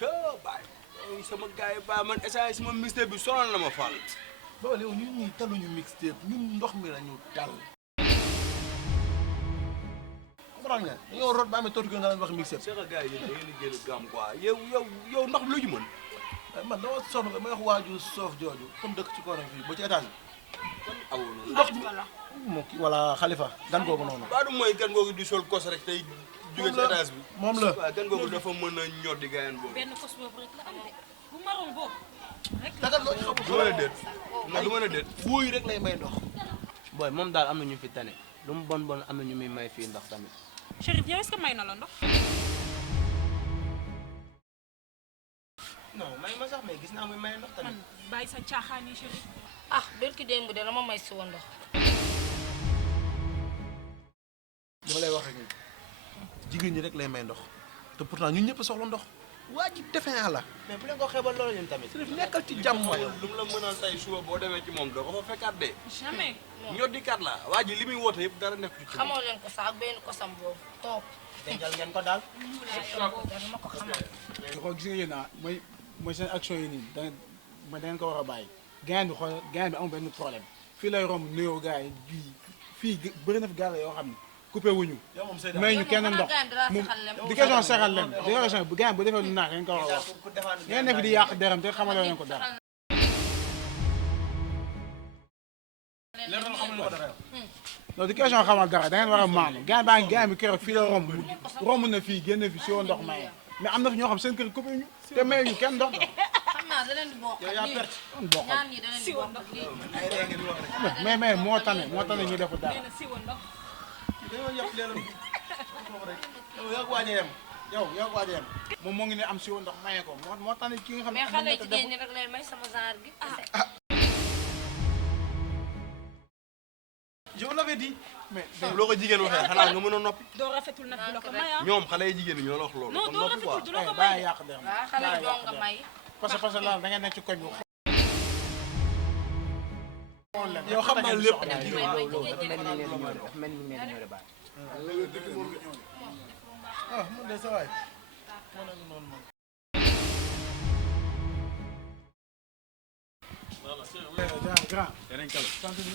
baay sama gars yi ba man essence sama mixtape bi sonal na ma Fall. Bawal yow ñun ñii taluñu mixtape ñun ndox mi lañu tal. comprendre nga yow rot ba amee tontu nga leen wax mixtape. c'est que gars yi da ngeen di génn gàmm quoi yow ndox mi lu ñu mën. man dama sonn ba may wax waaju soof jooju comme dëkk ci kooram fii ba ci étage kon awoon na ndox mi moom kii wala xalifa gan googu noonu. Badou mooy gan googu di sol kos rek tey jóge ci étage bi. moom la waaw gan googu dafa mën a ñor di gaayan boobu. benn kos boobu rek la am de bu maroon boobu rek dagal loo ci xam. du mën a déet non du mën a déet. wuuy rek lay may ndox. booy moom daal am na ñu fi tane lu mu bon bon am na ñu muy may fii ndox tamit. Chérif yow est-ce que may na la ndox non may ma sax mais gis naa muy may ndox tamit. man bàyyi sa caaxaan yi Chérif ah barki démb de dama may si woon ndox. li ma lay wax rek jigéen ñi rek lay may ndox te pourtant ñun ñëpp soxla ndox waa ji defee la. mais bu leen ko xeebal loolu yéen tamit. nekkal ci jàmm yow. lu mu la mënal tey suba boo demee ci moom doo ko fa fekkaat de. jamais ñor di kat la waa ji li muy woote yëpp dara nekk ci. xamoo leen ko sax ak benn kosam boobu toog. dencal ngeen ko daal. dama ko xamal. xool gis nga yéen mooy seen action yi nii da ngeen ko war a bàyyi gain bi xool gain bi amul benn problème fii lay romb nuyoo gars yi bii fii bëri na fi gars yoo xam ne coupé wuñu yow moom Seydou may ñu kenn ndox di question seexal leen di question bu gain bu defee lu naax ngeen ko war a wax ngeen ne fi di yàq deram te xamaloo leen ko dara non di question xamal dara da ngeen war a maanu gain bi keroog fii la romb na fii génn fi si woon ndox maye mais am na fi ñoo xam seen kër coupé ñu te maye ñu kenn ndox xam naa da leen di bokk ak lii bokk ñaan ñi da leen di bokk ak lii. mais moo tane ñu defu dara nee na siwa ndox dañoo yàpp leeram rek yow yaa ko waaj a yem yaa ko waaj a yem. moom moo ngi ne am si woon ndox maye ko moo tane ki nga xam ne mais xale jigéen ñi rek lay may sama genre gi. je vous l'avais dit. mais loo ko jigéen waxee xanaa nga mën a noppi. doo rafetul nag du la ko may ah ñoom xale yi jigéen ñi ñoo la wax loolu. non kon doo noppi quoi. rafetul du la ko may bàyyi yàq der waaw xale yi doo nga may. parce que lan da ngeen nekk ci koñ bi yow xam naa lépp. dafa mel ni leen ñoo de bàyyi. ah man de sa waay. man ak noonu man. grand yeneen kala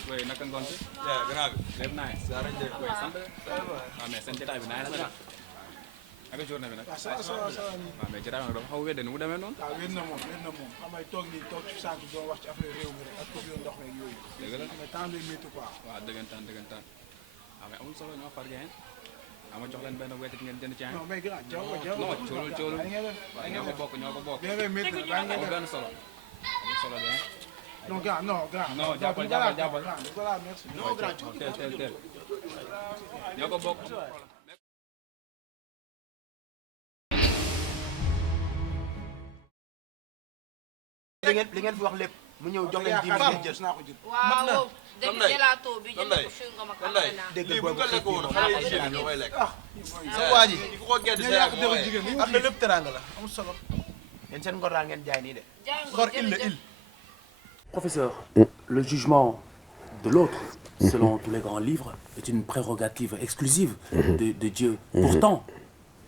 oui naka ngoon si yaa grand bi. lépp naa yi saa rajo de. oui sant waaw mais seen jotaay bi naa la naka journée bi nag waaw mais jotaay bi nag dafa xaw a wédde ni mu demee noonu waaw wér na moom xamay toog nii toog ci sant doo wax ci affaire réew mi rek ak ko yoon ndox meeg yooyu dëgg la mais temps bi métti quoi waaw dëggantaan waaw mais amul solo ñoo far gain ama jox leen benn wetit ngeen jënd ci non mais grand non coolul ñoo ko bokk bien métti na amul benn solo amul solo gain non grand non jàppal voilà merci non grand teel ñoo ko bokk li ngeen fi wax lépp mu ñëw jox leen 10 000 ngeen jël. naa ko jël waaw dégg Nday gelato bi jënd Nday ko suy nga ma Nday dégg lii bu boobu ko lekk woon xale yi jigéen ñi ñoo koy lekk. sa waa ji. ku ko gedd sa yaa yaa ko ko defal wooyee. jigéen am na lépp teraanga la amul solo. yéen seen ngor daal ngeen jaay nii de. jaay nga Ngor il la il. Professeur, le jugement de l'autre, selon tous les grands livres, est une prérogative exclusive de Dieu. Pourtant,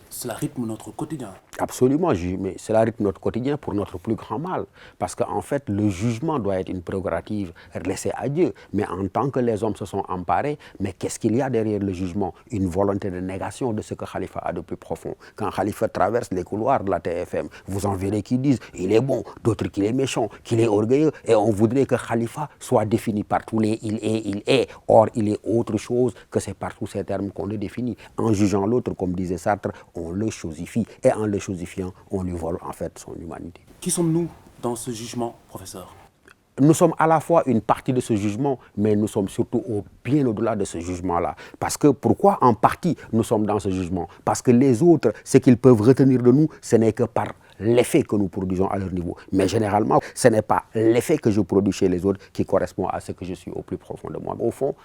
cela rythme notre quotidien. Absolument, mais cela rythme notre quotidien pour notre plus grand mal. Parce qu'en fait, le jugement doit être une prérogative laissée à Dieu. Mais en tant que les hommes se sont emparés, mais qu'est-ce qu'il y a derrière le jugement? Une volonté de négation de ce que Khalifa a de plus profond. Quand Khalifa traverse les couloirs de la TFM, vous en verrez qui disent il est bon, d'autres qu'il est méchant, qu'il est orgueilleux. Et on voudrait que Khalifa soit défini par tous les il est. Or, il est autre chose que c'est par tous ces termes qu'on le définit. En jugeant l'autre, comme disait Sartre, on le chosifie. Et en le chosifiant, on lui vole en fait son humanité. Qui sommes-nous dans ce jugement, professeur? Nous sommes à la fois une partie de ce jugement, mais nous sommes surtout bien au-delà de ce jugement-là. Parce que pourquoi en partie nous sommes dans ce jugement? Parce que les autres, ce qu'ils peuvent retenir de nous, ce n'est que par l'effet que nous produisons à leur niveau. Mais généralement, ce n'est pas l'effet que je produis chez les autres qui correspond à ce que je suis au plus profond de moi. Au fond,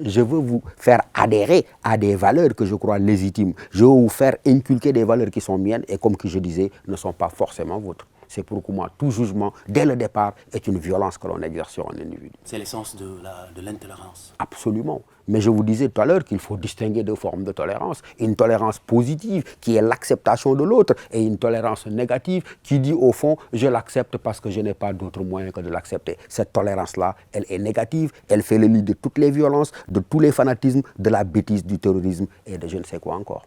je veux vous faire adhérer à des valeurs que je crois légitimes. Je veux vous faire inculquer des valeurs qui sont miennes et comme que je disais, ne sont pas forcément vôtres. C'est pourquoi moi, tout jugement, dès le départ, est une violence que l'on exerce sur un individu. C'est l'essence de l'intolérance. Absolument. Mais je vous disais tout à l'heure qu'il faut distinguer deux formes de tolérance. Une tolérance positive qui est l'acceptation de l'autre et une tolérance négative qui dit au fond je l'accepte parce que je n'ai pas d'autre moyen que de l'accepter. Cette tolérance-là, elle est négative, elle fait le lit de toutes les violences, de tous les fanatismes, de la bêtise, du terrorisme et de je ne sais quoi encore.